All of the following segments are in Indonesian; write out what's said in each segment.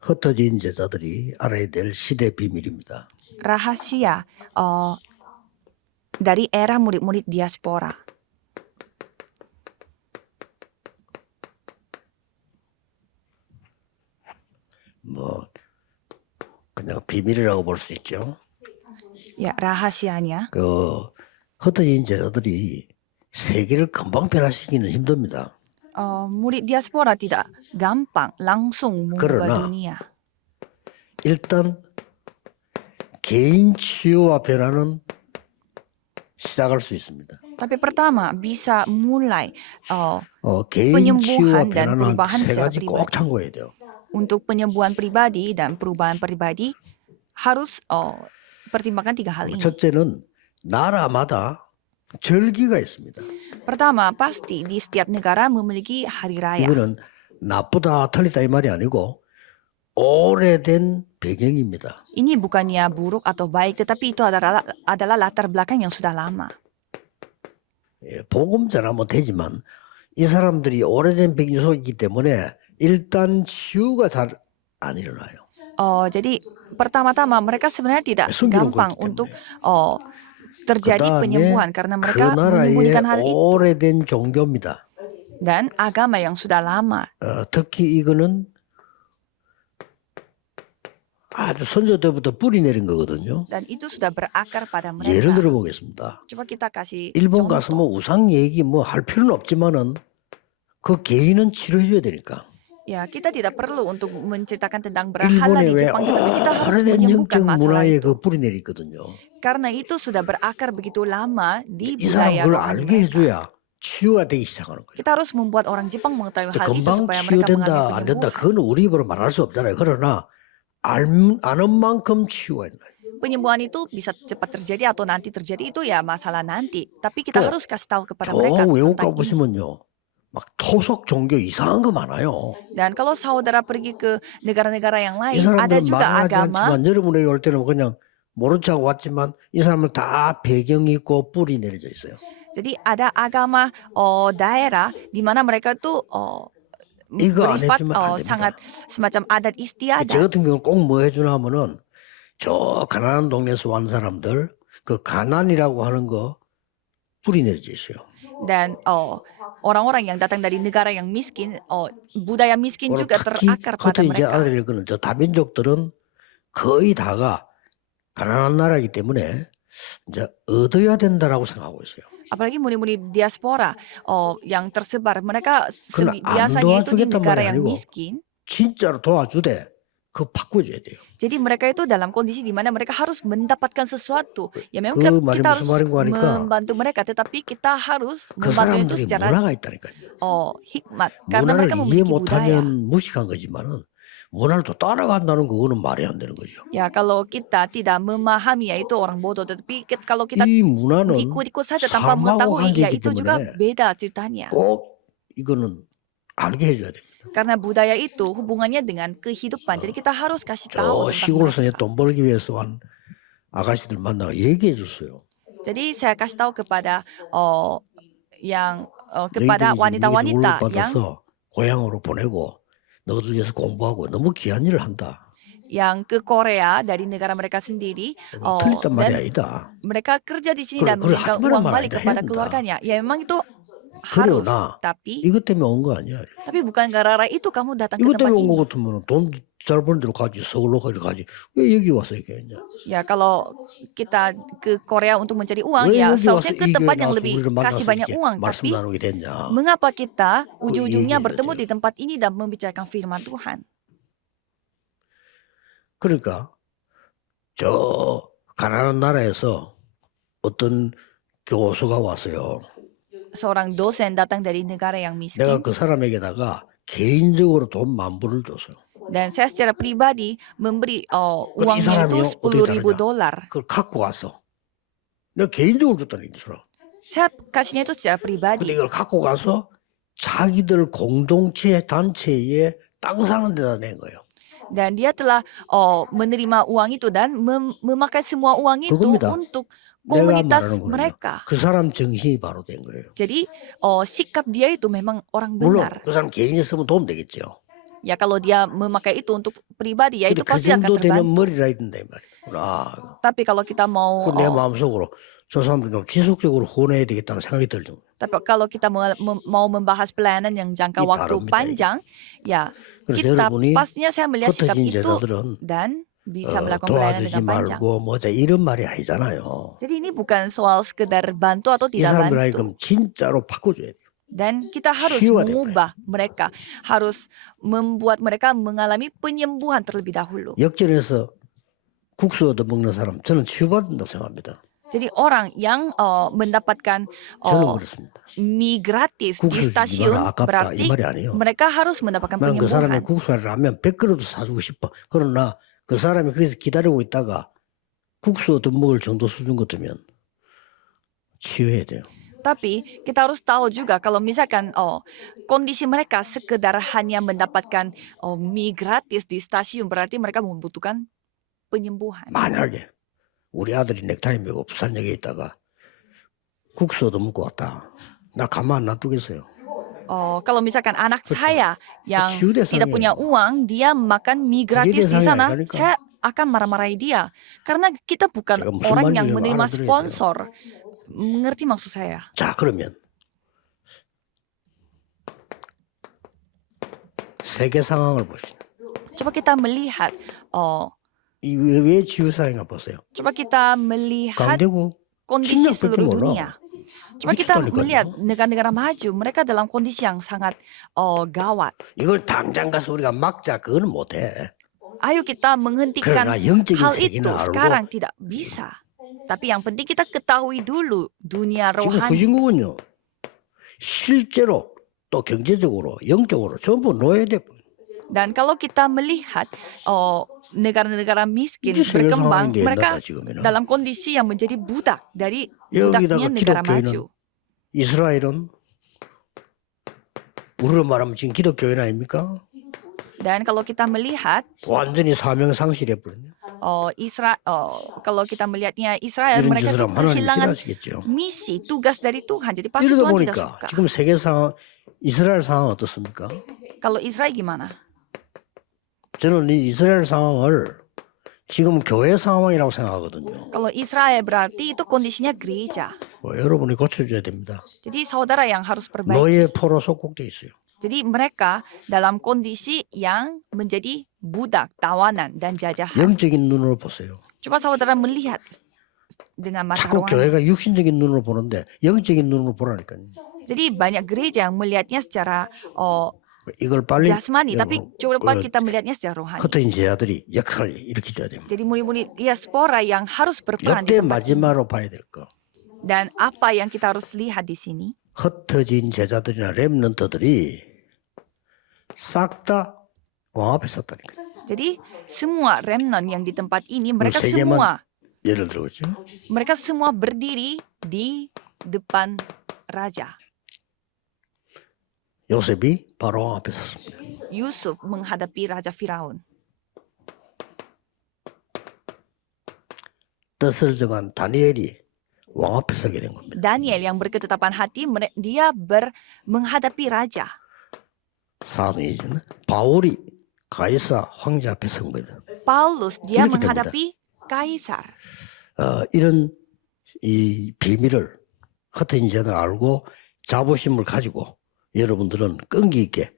흩어진 제자들이 알아야 될 시대 비밀입니다. Rahasia dari era murid-murid diaspora. 뭐 그냥 비밀이라고 볼 수 있죠. Ya, rahasianya. 그 흩어진 제자들이 세계를 금방 변화시키는 힘듭니다. Murid diaspora tidak gampang langsung mengubah 그러나 dunia. 일단 개인 치유와 변화는 시작할 수 있습니다. Tapi pertama bisa mulai 개인 치유와 penyembuhan dan 변화는 perubahan 세 secara 가지 꼭 pribadi. 참고해야 돼요. Untuk penyembuhan pribadi dan perubahan pribadi harus pertimbangkan 3 hal ini. 첫째는 나라마다 절기가 있습니다. Pertama, pasti di setiap negara memiliki hari raya. 이거는 나쁘다 틀리다 이 말이 아니고 오래된 배경입니다. Ini bukannya buruk atau baik, tetapi itu adalah latar belakang yang sudah lama. 복음 전하면 되지만 이 사람들이 오래된 배경이 속이기 때문에 일단 치유가 잘 안 일어나요. Jadi pertama-tama mereka sebenarnya tidak 순기록 gampang 그렇기 untuk 때문에. terjadi 그다음에 penyembuhan karena 그 mereka 나라의 menyembunyikan hal itu 오래된 종교입니다. dan agama yang sudah lama. 특히 이거는 아주 선조 때부터 뿌리 내린 거거든요. Dan itu sudah berakar pada 예를 mereka. 들어보겠습니다. Coba kita kasih 일본 가서 contoh. 뭐 우상 얘기 뭐 할 필요는 없지만은 그 개인은 치료해줘야 되니까. Ya, kita tidak perlu untuk menceritakan tentang berhala 일본에 di 왜 Jepang, tetapi kita harus 오래된 menyembuhkan 영적 masalah 문화에 itu. 그 뿌리 내리거든요. Karena itu sudah berakar begitu lama di 이 사람 budaya 그걸 rohani 알게 mereka. 해줘야 치유가 되기 시작하는 거예요. Kita harus membuat orang Jepang mengetahui hal itu 금방 supaya mereka 치유된다 mengalami 안 된다 penyembuhan. 그거는 우리 입으로 말할 수 없잖아요. 그러나 아는 만큼 치유가 있나요? Penyembuhan itu bisa cepat terjadi atau nanti terjadi, itu ya masalah nanti. Tapi kita 또 harus kasih tahu kepada 저 mereka 외국 tentang ini. 가보시면요. 막 토속 종교 이상한 거 많아요. Dan kalau saudara pergi ke negara-negara yang 이 lain, ada 사람들은 juga 말하지 agama. 않지만 여러분에게 올 때는 그냥 모른 척 왔지만 이 사람은 다 배경이 있고 뿌리 내려져 있어요. Jadi ada agama daerah di mana mereka tuh 이거 안 berifat 해주면 안 됩니다. sangat semacam adat 저 istiadat. 같은 경우는 꼭 뭐 해주나 하면은 저 가난한 동네에서 온 사람들 그 가난이라고 하는 거 뿌리 내려져 있어요. Dan orang-orang yang datang dari negara yang miskin, budaya miskin 오늘 juga 특히 terakar pada 이제 mereka. 알아야 될 거는 저 다민족들은 거의 다가 가난한 나라이기 때문에 이제 얻어야 된다라고 생각하고 있어요. Apalagi murid-murid diaspora yang tersebar, mereka 그러나 안 biasanya itu di 도와주겠단 negara 말이 yang 아니고 miskin. 진짜로 도와주되 그거 바꿔줘야 돼요. Jadi mereka itu dalam kondisi di mana mereka harus mendapatkan sesuatu. Ya memang 그 말이 kita 무슨 harus 말인 거 하니까 membantu mereka, tetapi kita harus 그 membantu itu 사람들이 secara 문화가 있다니까요. hikmat. Karena 문화를 mereka 이해 memiliki budaya. 못하면 무식한 거지만은 문화를 또 따라간다는 그거는 말이 안 되는 거죠. Ya kalau kita tidak memahami, ya itu orang bodoh. Tetapi kalau kita 이 문화는 ikut-ikut saja tanpa 삶하고 mengetahui, ya 관계이기 itu juga 때문에 beda ceritanya. 꼭 이거는 알게 해줘야 됩니다. Karena budaya itu hubungannya dengan kehidupan. Jadi kita harus kasih tahu 저 tentang 시골에서 mereka. 돈 벌기 위해서 한 아가씨들 만나가 얘기해 줬어요. Jadi saya kasih tahu kepada 너희들이 kepada 지금 여기서 wanita-wanita 월급 yang 받아서 고향으로 보내고 너희들 위해서 공부하고 너무 귀한 일을 한다. ke Korea dari negara mereka sendiri, 틀렸단 말이 dan 아니다. mereka kerja di sini 그래, dan 그래, memberikan 하지 uang 말란 balik 말이야. kepada 해야 된다. keluarganya. Ya memang itu harus, 그러나 tapi 이것 때문에 온 거 아니야. bukan gara-gara itu kamu datang ke 이것 tempat 때문에 온 거 ini. 같으면 돈 잘 버는 데로 가지 서울로 가지 왜 여기 와서 이렇게 했냐. Ya kalau kita ke Korea untuk mencari uang, 왜 ya 여기 와서 seharusnya ke 이 tempat 교회 yang 나와서 lebih 우리를 kasih 만나서 banyak 이렇게 uang. 말씀 Tapi 나누게 됐냐. mengapa kita ujung-ujungnya 얘기해야 bertemu 돼요. di tempat ini dan membicarakan firman Tuhan? 그러니까 저 가난한 나라에서 어떤 교수가 왔어요. Seorang dosen datang dari negara yang 내가 miskin, 그 사람에게다가 개인적으로 돈 10,000불을 줬어요. dan saya secara pribadi memberi 그럼 이 uangnya itu 사람이 어떻게 $10,000. 그걸 갖고 와서 내가 개인적으로 줬다는 얘기죠. Saya kasihnya itu secara 근데 pribadi. 이걸 갖고 가서 자기들 공동체 단체에 땅 사는 데다 낸 거예요. Dan dia telah menerima uang itu dan memakai semua uang itu 그겁니다. untuk 내가 komunitas 말하는 거는요. mereka. 그 사람 정신이 바로 된 거예요. Jadi sikap dia itu memang orang 물론 benar. 그 사람 개인이 쓰면 도움 되겠죠. Ya kalau dia memakai itu untuk pribadi, ya 근데 itu 그 pasti akan 정도 되면 terbantu. 머리라 이런다 이 말이야. 아, Tapi kalau kita mau, 그 내 마음속으로 저 사람들 좀 지속적으로 후원해야 되겠다는 생각이 들죠. tapi kalau kita mau membahas pelayanan yang jangka 이 waktu 다릅니다, panjang, ya 그래서 kita 여러분이 pastinya saya melihat sikap 흩어진 itu 제자들은 dan bisa melakukan pelayanan 도와주지 dengan panjang. 말고 뭐자 이런 말이 아니잖아요. Jadi ini bukan soal sekedar bantu atau 이 tidak 사람들 bantu. 하여금 진짜로 바꿔줘야 돼요. Dan kita harus 치유가 돼요. mengubah mereka, harus membuat mereka mengalami penyembuhan terlebih dahulu. 역전해서 국수 얻어 먹는 사람 저는 치유받는다고 생각합니다. Jadi orang yang mendapatkan 저는 그렇습니다. mie gratis di 국수 주지 stasiun 마라 아깝다 berarti 이 말이 아니에요. mereka harus mendapatkan 난 그 사람이 penyembuhan. 국수를 라면 100그릇도 사주고 싶어. 그러나 그 사람이 거기서 기다리고 있다가 국수 얻어 먹을 정도 수준 같으면 치유해야 돼요. Tapi kita harus tahu juga kalau misalkan kondisi mereka sekedar hanya mendapatkan mie gratis di stasiun berarti mereka membutuhkan penyembuhan. 만약에 우리 아들이 넥타이 메고 부산역에 있다가 국수 얻어 먹고 왔다. 나 가만 안 놔두겠어요. Kalau misalkan anak 그렇죠. saya yang 치유 tidak punya 대상이에요. uang, dia makan mie 그게 gratis di 대상이 sana, 아니라니까. saya akan marah-marahi dia. Karena kita bukan 제가 무슨 orang 말인지 yang 좀 menerima 알아들어야 돼요. sponsor. Mengerti maksud saya? 자 그러면 세계 상황을 보시죠. Coba kita melihat, 왜 치유 상황을 보세요. coba kita melihat 강대국 kondisi 침략밖에 seluruh 몰라. dunia. Coba kita 미쳤다니까요. melihat negara-negara maju, mereka dalam kondisi yang sangat gawat. 이걸 당장 가서 우리가 막자 그거는 못해. Ayo kita menghentikan 그러나 영적인 hal itu 세계는 알고 sekarang tidak bisa. Tapi yang penting kita ketahui dulu dunia 지금 rohani. 후진국은요 실제로 또 경제적으로 영적으로 전부 노예돼. Dan kalau kita melihat negara-negara miskin 이게 세계 berkembang, 상황인데 mereka 옛날에 지금이나 dalam kondisi yang menjadi budak dari 여기다가 budaknya negara 기독교인은 maju. 이스라엘은 우리로 말하면 지금 기독교인 아닙니까? Dan kalau kita melihat 완전히 사명 상실해 버렸네. kalau kita melihatnya Israel, 이런 mereka 짓을 itu 하면 하나님 kehilangan 싫어하시겠죠. misi, tugas dari Tuhan. Jadi pasti 이러다 Tuhan tidak 보니까 suka. 지금 세계 상황 이스라엘 상황 어떻습니까? Kalau Israel gimana? 저는 이 이스라엘 상황을 지금 교회 상황이라고 생각하거든요. Kalau Israel berarti itu kondisinya gereja. 여러분이 고쳐줘야 됩니다. Jadi saudara yang harus perbaiki. 노예 포로 속국돼 있어요. Jadi mereka dalam kondisi yang menjadi budak, tawanan, dan jajahan. 영적인 눈으로 보세요. Coba saudara melihat dengan mata 자꾸 rohani. 교회가 육신적인 눈으로 보는데 영적인 눈으로 보라니까요. Jadi banyak gereja yang melihatnya secara 이걸 빨리 jasmani, tapi coba 어, kita melihatnya secara rohani. 흩어진 제자들이 역할을 이렇게 줘야 됩니다. Jadi murid-murid diaspora yang harus berperan 이때 di tempat ini. 마지막으로 봐야 될 거. Dan apa yang kita harus lihat di sini? 흩어진 제자들이나 렘넌트들이 싹 다 왕 앞에 섰다니까요. Jadi semua remnant yang di tempat ini mereka 세 개만 semua 예를 들어보죠. mereka semua berdiri di depan raja. 요셉이 바로 왕 앞에 섰습니다. Yusuf menghadapi Raja Firaun. 뜻을 정한 다니엘이 왕 앞에 서게 된 겁니다. Daniel yang berketetapan hati, dia menghadapi raja. 사도행전 바울이 가이사 황제 앞에 선 거예요. Paulus dia 이렇게 menghadapi kaisar. 이런 이 비밀을 흩어진 자들 알고 자부심을 가지고 여러분들은 끈기 있게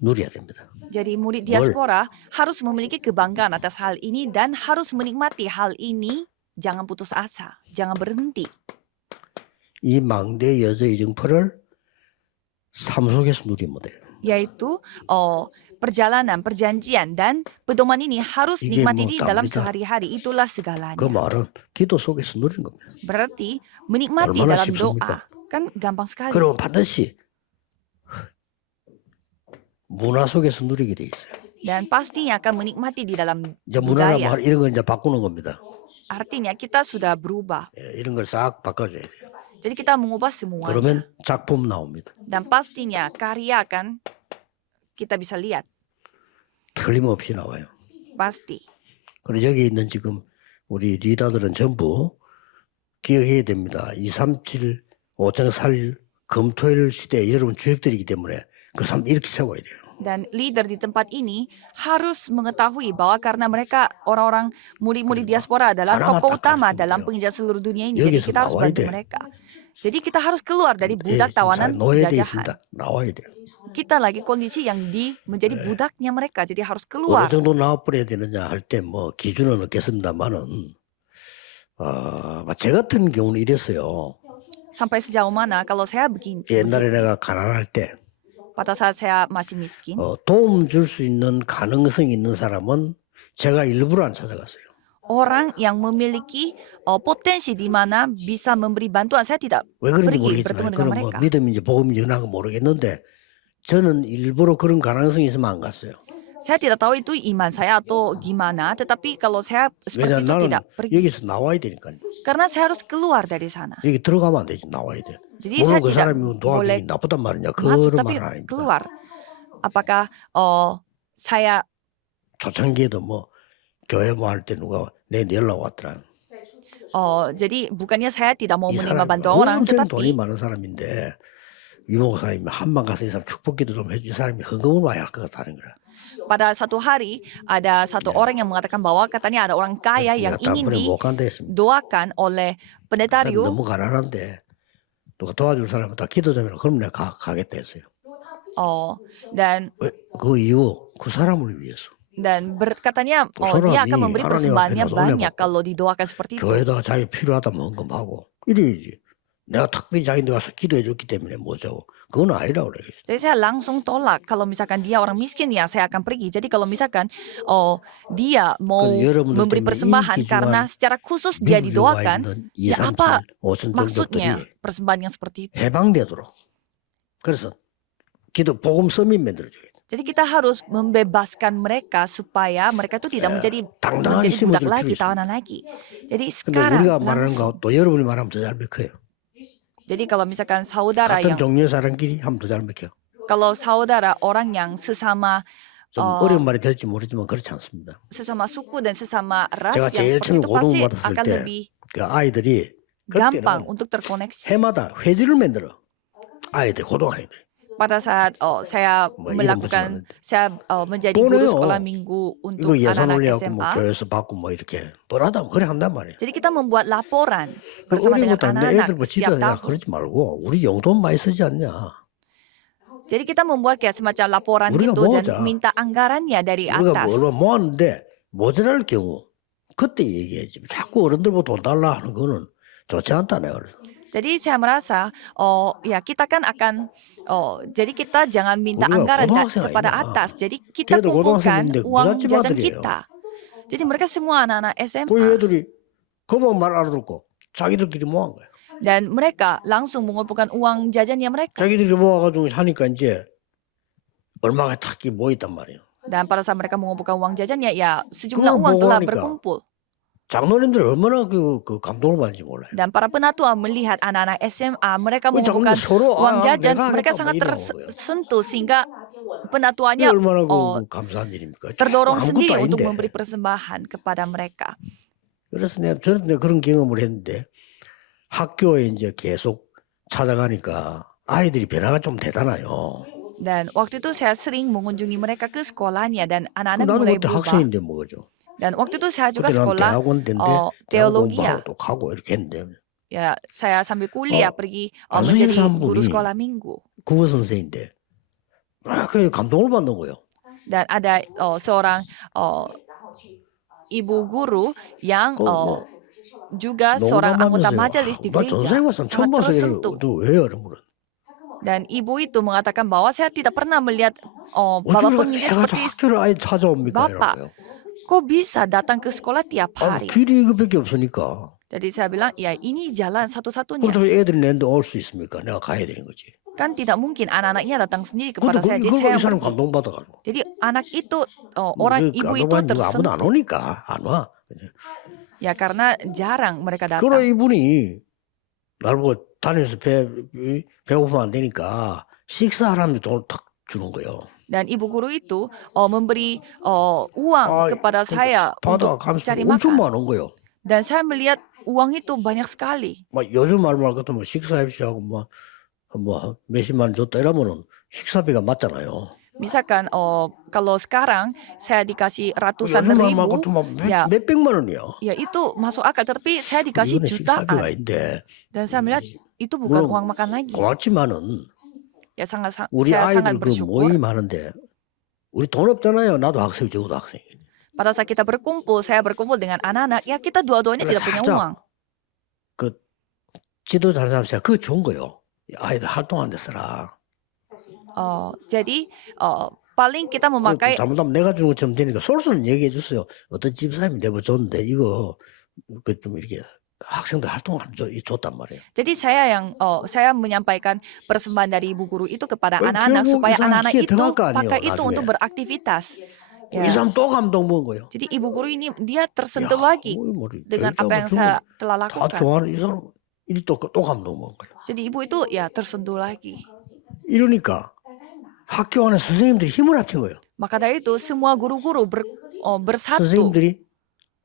누려야 됩니다. Jadi murid diaspora harus memiliki kebanggaan atas hal ini dan harus menikmati hal ini. Jangan putus asa, jangan berhenti. 이 망대 여자 이정표를 삶 속에서 누리면 돼요. Yaitu perjalanan, perjanjian dan pedoman ini harus 이게 nikmati 뭐 di dalam 답니다. sehari-hari. Itulah segalanya. 그 말은 기도 속에서 누린 겁니다. Berarti menikmati 얼마나 dalam 쉽습니까? doa. Kan gampang sekali. 그러면 반드시 문화 속에서 누리게 돼 있어요. Dan pastinya akan menikmati di dalam 이제 문화란 budaya. 말 이런 거 이제 바꾸는 겁니다. Artinya kita sudah berubah. 이런 걸 싹 바꿔줘야 돼요. Jadi kita mengubah semua. 그러면 작품 나옵니다. Dan pastinya karya akan kita bisa lihat. 틀림없이 나와요. Pasti. 그리고 여기 있는 지금 우리 리더들은 전부 기억해야 됩니다. 237, 5.4 금토일 시대에 여러분 주역들이기 때문에 그 삶 이렇게 세워야 돼요. Dan leader di tempat ini harus mengetahui bahwa karena mereka orang-orang murid-murid diaspora adalah 하나만 tokoh 딱 utama 가르치면 dalam 돼요. penginjil seluruh dunia ini. Jadi 여기서 kita harus 나와야 bantu 돼. mereka. Jadi kita harus keluar dari 예, budak 지금 tawanan 노예돼 penjajahan. 있습니다. 나와야 돼요. Kita lagi kondisi yang menjadi budaknya mereka. Jadi harus 어느 keluar. 정도 나와버려야 되느냐 할 때 뭐 기준은 없겠습니다만은 제 같은 경우는 이랬어요. Sampai sejauh mana kalau saya begini. 옛날에 내가 가난할 때 Pada saat saya masih miskin. 도움 줄 수 있는 가능성이 있는 사람은 제가 일부러 안 찾아갔어요. Orang yang memiliki potensi di mana bisa memberi bantuan, saya tidak 왜 그런지 pergi bertemu 모르겠지만 dengan 그건 뭐 mereka. 믿음인지 복음인지 그런 건 모르겠는데 저는 일부러 그런 가능성이 있으면 안 갔어요. Saya tidak tahu itu iman saya atau gimana, tetapi kalau saya seperti 왜냐면 itu 나는 tidak pergi. 여기서 나와야 되니까요. Karena saya harus keluar dari sana. 여기 들어가면 안 되지 나와야 돼. Jadi saya 물론 그 tidak 사람이 boleh 도와주기 나쁘단 말이냐 masuk, 그런 tapi 말은 아닙니다. keluar. Apakah saya 초창기에도 뭐 교회 뭐 할 때 누가 내 연락 왔더라. jadi bukannya saya tidak mau 이 menerima 사람이 bantuan orang, 엄청 돈이 tetapi 많은 사람인데 유목사님이 한방 가서 이 사람 축복기도 좀 해주지 사람이 헌금을 많이 할 것 같다는 거야. pada satu hari ada satu orang yang mengatakan bahwa katanya ada orang kaya yang 그래서 ingin 다음번에 못 간다 했습니다. didoakan oleh pendeta 사람이 Ryu. 너무 가난한데 누가 도와줄 사람은 다 기도 좀 해라. 그럼 내가 가겠다 했어요. Dan 그 이유 그 사람을 위해서. katanya dia akan memberi persembahannya banyak kalau didoakan seperti itu. 교회다가 자기 필요하다면 헌금하고 이래야지. 내가 특별히 자기한테 가서 기도해 줬기 때문에 뭐죠. 그건 아니라고 그래. Jadi saya langsung tolak kalau misalkan dia orang miskin ya saya akan pergi. Jadi kalau misalkan dia mau memberi persembahan karena secara khusus dia didoakan, ya apa maksudnya persembahan yang seperti itu? 해방되도록. 그래서 기도 복음 서민 만들어줘야 돼. Jadi kita harus membebaskan mereka supaya mereka itu tidak menjadi budak lagi, tawanan lagi. Jadi 근데 sekarang 우리가 말하는 langsung. 거 또 여러분이 말하면 더 잘 먹혀요. Jadi kalau misalkan saudara 같은 yang 종류의 사람끼리 하면 더 잘 먹혀요. kalau saudara orang yang sesama 좀 어려운 말이 될지 모르지만 그렇지 않습니다. sesama suku dan sesama ras 제가 yang 제일 seperti 처음에 itu pasti 고등받았을 akan 때 lebih 그 아이들이 gampang 그때는 untuk terkoneksi. 해마다 회지를 만들어. 아이들 고등 아이들. Pada saat saya melakukan, saya menjadi guru sekolah minggu untuk 이거 예산 anak-anak 올려갖고 뭐 SMA. 교회에서 받고 뭐 이렇게 뻔하다 그래 한단 말이에요. Jadi kita membuat laporan 그 bersama 어린 dengan 것도 아닌데 anak-anak 애들 뭐 setiap 지도야 tahun. 그러지 말고 우리 용돈 많이 쓰지 않냐. Jadi kita membuat kayak semacam laporan 우리가 gitu dan 모으자. minta anggarannya dari 우리가 atas. 얼마 모았는데 모자랄 경우 그때 얘기해야지. 자꾸 어른들보다 돈 달라 하는 거는 좋지 않다 내가 그래. Jadi saya merasa, ya kita kan akan, jadi kita jangan minta 우리가 anggaran 고등학생 kepada 아니냐. atas. Jadi kita 걔들 kumpulkan 고등학생인데 uang 부잣집 jajan 아들이에요. kita. Jadi mereka semua anak-anak 그 SMA. 애들이 그만 말 알아듣고 자기들끼리 모은 거야. Dan mereka langsung mengumpulkan uang jajannya mereka. 자기들이 모아가지고 하니까 이제 얼마가 탁이 모였단 말이에요. Dan pada saat mereka mengumpulkan uang jajannya, ya sejumlah 그걸 uang 보고 telah 하니까 berkumpul. 장로님들 얼마나 그 감동을 받는지 몰라요. Dan para penatua melihat anak-anak SMA, mereka 그 mengumpulkan 장로님 서로 uang jajan, 내가 mereka 하겠다 sangat 뭐 이러는 거예요. tersentuh sehingga 이게 penatuanya 얼마나 그 감사한 일입니까? terdorong 아무것도 sendiri untuk 아닌데. memberi persembahan kepada mereka. 그래서 저는 그런 경험을 했는데 학교에 이제 계속 찾아가니까 아이들이 변화가 좀 되잖아요. Dan waktu itu saya sering mengunjungi mereka ke sekolahnya dan anak-anak 나도 mulai 그때 berubah. 학생인데 뭐죠? Dan waktu itu saya juga 그때 난 sekolah 대학원 때인데 대학 teologi 공부하고 ya. 또 가고 이렇게 했는데 Ya, saya sambil kuliah pergi 안수진 menjadi guru 사람분이 sekolah minggu. 국어 선생인데 그 감동을 받는 거예요. Dan ada seorang ibu guru yang juga seorang anggota majelis di 나 gereja. 전생 와서 처음 Sangat 봐서 tersentuh. 왜 이런 거를? Dan ibu itu mengatakan bahwa saya tidak pernah melihat 어떻게 bapak penginjil 해가지고 seperti 학교를 아예 찾아옵니까? Bapak. 이러고요. kok bisa datang ke sekolah tiap hari. 길이 이거밖에 없으니까. Jadi saya bilang, ya ini jalan satu-satunya. 그렇다고 애들이 내한테 올 수 있습니까? 내가 가야 되는 거지. Kan tidak mungkin anak-anaknya datang sendiri 그것도 kepada saya. Jadi 그거 saya 이 사람 pergi. 감동받아가지고. Jadi anak itu, orang ibu itu 아무도 안 tersentuh. 오니까 안 와. Ya karena jarang mereka 그러 datang. 이분이 날 보고 다니면서 배고프면 안 되니까 식사하라면 돈을 탁 주는 거예요. Dan ibu guru itu memberi uang kepada saya untuk 받아가면서 cari 엄청 makan. 많은 거예요. Dan saya melihat uang itu banyak sekali. 막 요즘 말만 같으면 뭐 식사합시하고 뭐 몇십만 원 줬다 이러면은 식사비가 맞잖아요. Misalkan kalau sekarang saya dikasih ratusan 연수맘하고 ribu, 몇, ya 몇백만 원이요. ya itu masuk akal. Tapi saya dikasih 이거는 식사비가 jutaan 아닌데. dan saya melihat itu bukan 물론 uang makan lagi. 고맙지만은 Ya 우리 saya sangat 아이들 그 bersyukur. 모임 하는데 우리 돈 없잖아요. 나도 학생, 적어도 학생. Pada saat kita berkumpul, saya berkumpul dengan anak-anak, ya kita dua-duanya tidak punya uang. 그 지도 잘하는 사람 그거 좋은 거요. 아이들 활동하는 데 쓰라. Jadi paling kita memakai 잘못하면 내가 주는 것처럼 되니까 솔선은 얘기해 주세요. 어떤 집사람이 내버줬는데 이거 그 좀 이렇게 학생들 활동하는 줬단 말이에요. Jadi saya menyampaikan persembahan dari ibu guru itu kepada anak-anak 결국 supaya 이 사람 anak-anak 키에 itu 들어갈 거 아니에요, pakai itu 나중에. untuk beraktivitas. 이 사람 또 감동 먹은 거예요. Jadi ibu guru ini dia tersentuh 야, lagi 머리 dengan apa yang saya telah 다 lakukan. 좋아하는 이 사람 이 또 감동 먹은 거예요. Jadi ibu itu ya tersentuh lagi. 이러니까 학교 안에 선생님들이 힘을 합친 거예요. Maka dari itu semua guru-guru bersatu. 선생님들이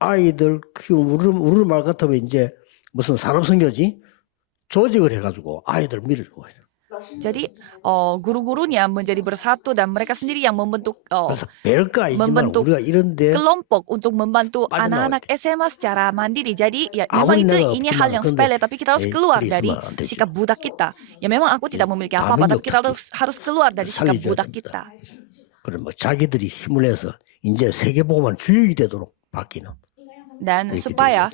아이들 키우는 우리 말 같으면 이제 무슨 산업선교지 조직을 해가지고 아이들 밀어준 거예요. Jadi guru-gurunya menjadi bersatu dan mereka sendiri yang membentuk 그래서 별거 아니지만 membentuk 우리가 이런데 kelompok untuk membantu 빠져나와야 anak-anak SMA secara mandiri. Jadi ya 아무리 memang 내가 ini 없지만 hal yang 근데 sepele tapi kita harus keluar 그리 dari 있으면 안 되죠. sikap budak kita. Ya memang aku tidak memiliki apa-apa tapi kita harus keluar dari sikap 살려줘야 budak 됩니다. kita. 그럼 뭐 자기들이 힘을 내서 이제 세계복음화 주역이 되도록 바뀌는 Dan 그렇게 supaya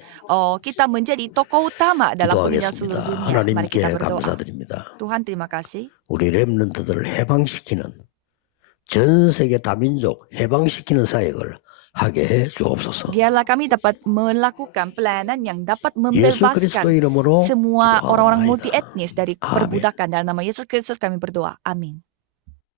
kita menjadi tokoh utama dalam meninggal seluruh 기도하겠습니다. dunia. Mari kita 하나님께 berdoa. 감사드립니다. Tuhan terima kasih. 우리 렘넌트들을 해방시키는 전 세계 다민족 해방시키는 사역을 하게 해 주옵소서. Biarlah kami dapat melakukan pelayanan yang dapat 예수 membebaskan 그리스도 이름으로 semua orang-orang multi 기도하옵나이다. etnis dari 아멘. perbudakan. Dalam nama Yesus Kristus kami berdoa. Amin.